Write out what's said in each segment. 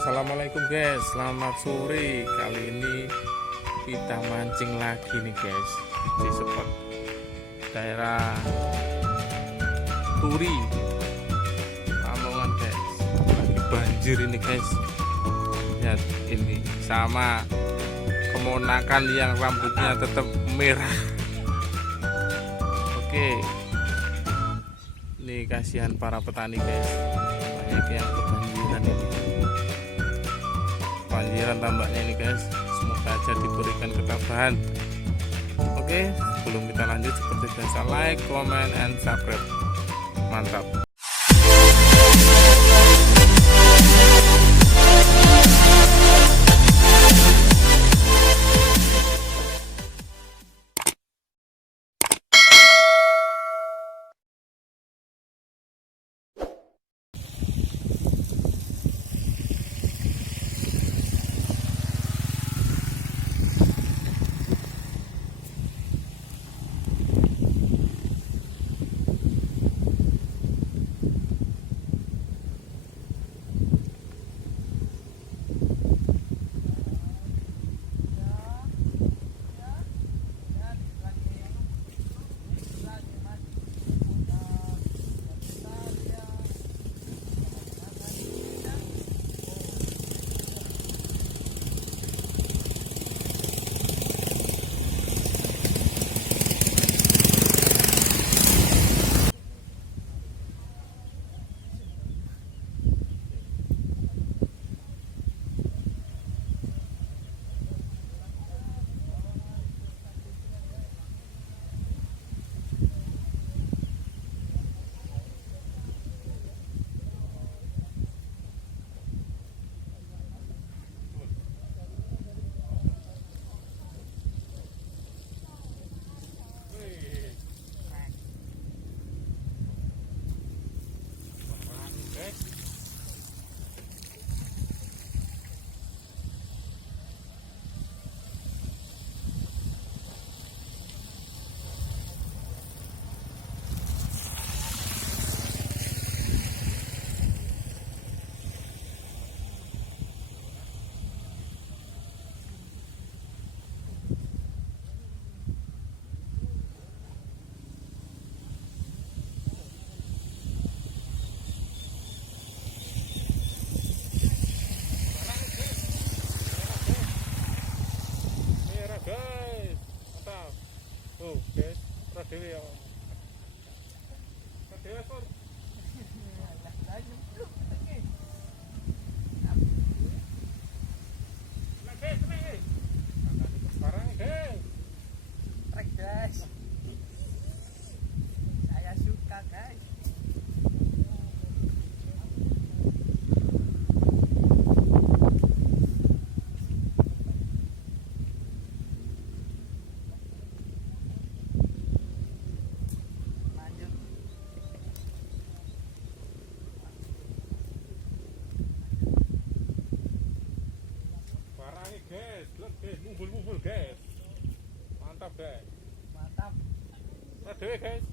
Assalamualaikum guys, selamat sore. Kali ini kita mancing lagi nih guys di spot daerah Turi, Lamongan guys. Lagi banjir ini guys. Lihat ini sama kemonakan yang rambutnya tetap merah. Oke, ini kasihan para petani guys, banyak yang kebanjiran ini. Banjiran tambaknya ini guys, semoga aja diberikan ketabahan. Oke, sebelum kita lanjut seperti biasa, like, comment, and subscribe. Mantap. Oh, guys, radewe ya. Radewe Sur. Guys, saya suka guys. Lanjut. Barangnya guys, lihat guys, mumbul-mumbul guys. Mantap guys. Mantap. Radewe guys.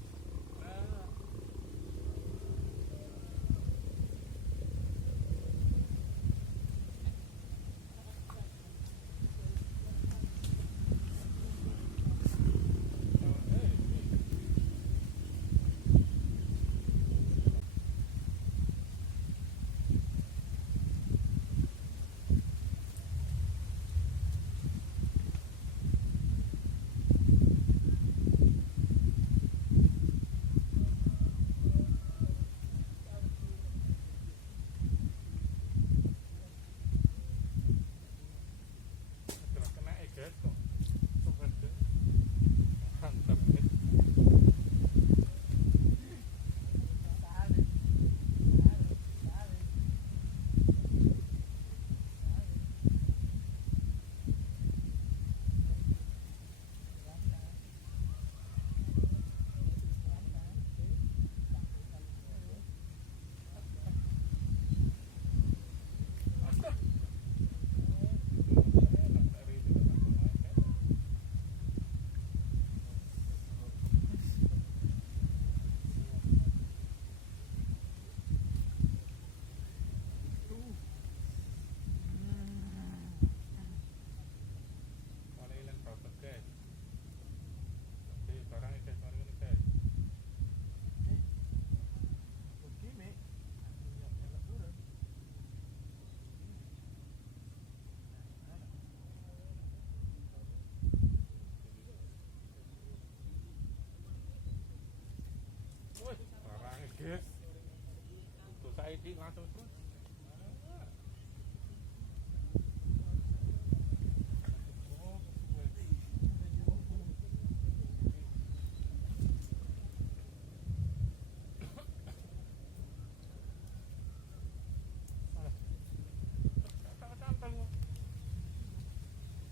Ki langsung terus.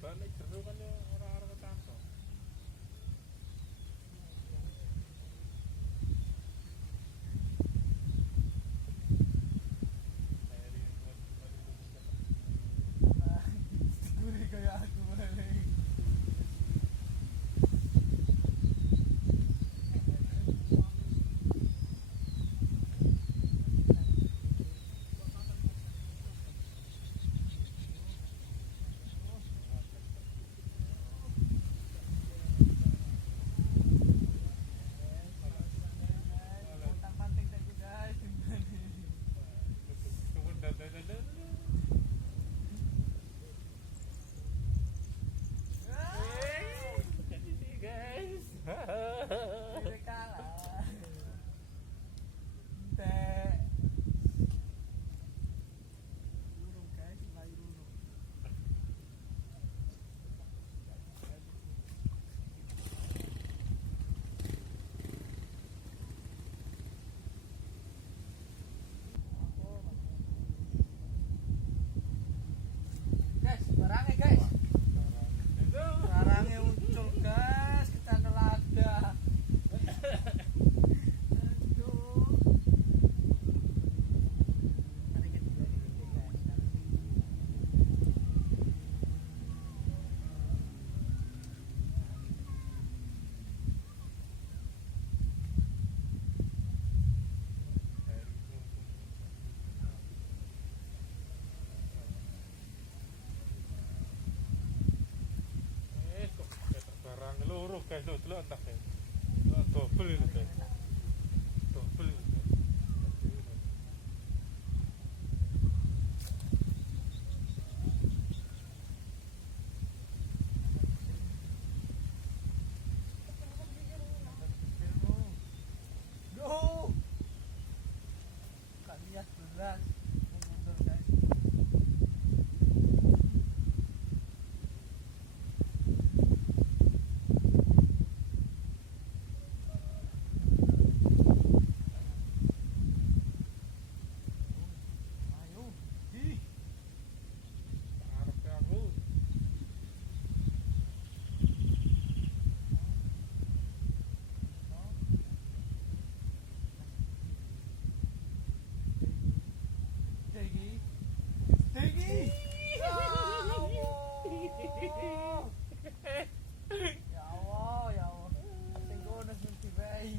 Balik jeru kan ya orang-orang ketangkep. Gurih kayak aku balik. Pontang-panting tadi guys. Udah kalah. Teh. Burung guys, mulai burung. Guys, barangnya guys. Barangnya muncul guys, kita nelada. Aduh. Tarik ke dia guys. Barang luruh guys, lo delok entah guys. Dobel ini guys. Dobel ini. Go. Kak lihat beras. Mundur guys. Ayo. Ih. Arep aku. Tinggi. Tinggi. Ya Allah. Ya Allah, ya Allah. Sing kono sunti bae.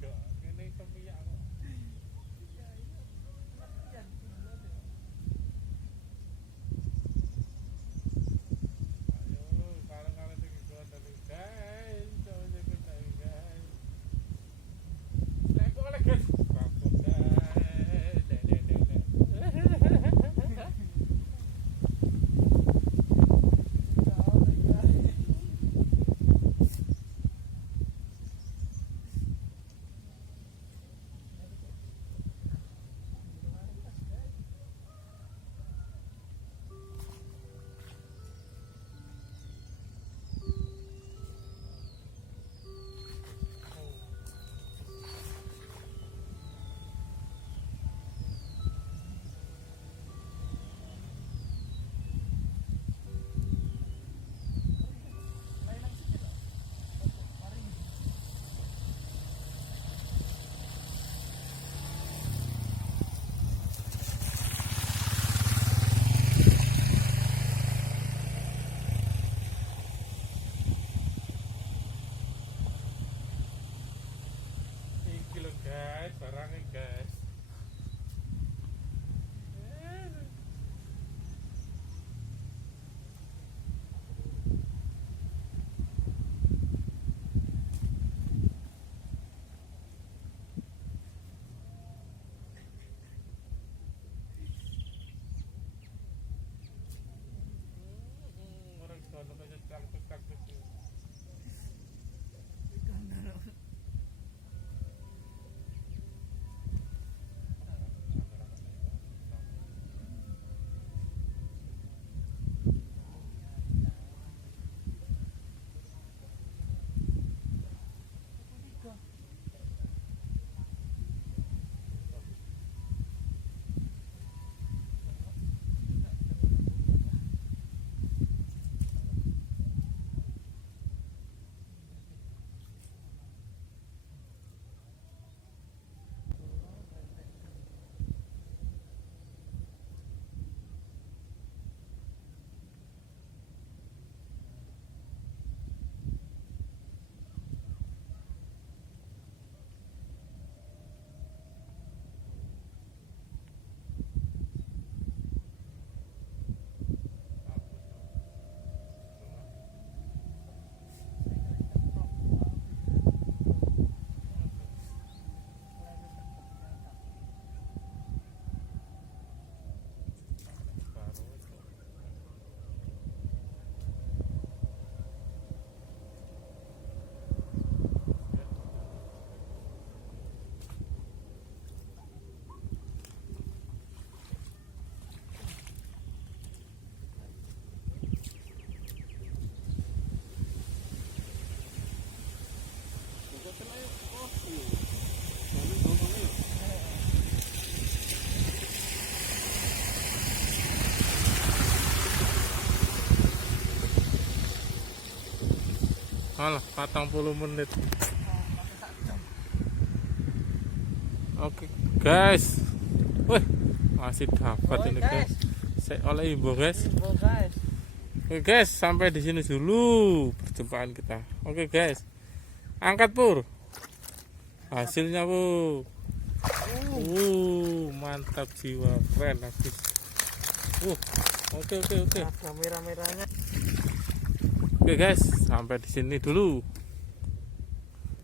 Kok ngene kemiyak kok. Latihan. Ayo, sekarang tinggi gua tadi guys. Coba kita guys. Lek kok lek guys. Rambut guys. Ya Allah, guys. Lain ang sikit ah. Paring. Iki lho guys, barangnya guys. Malah 40 menit. Oke guys. Wih, masih dapat ini guys. Saya oleh ibu guys. guys. Oke guys, sampai di sini dulu perjumpaan kita. Oke guys. Angkat Pur. Hasilnya Bu. Mantap jiwa, keren habis. Oke. Ada merah-merahnya. Oke guys, sampai di sini dulu.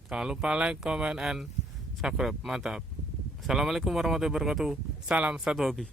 Jangan lupa like, comment, and subscribe. Mantap. Assalamualaikum warahmatullahi wabarakatuh. Salam satu hobi.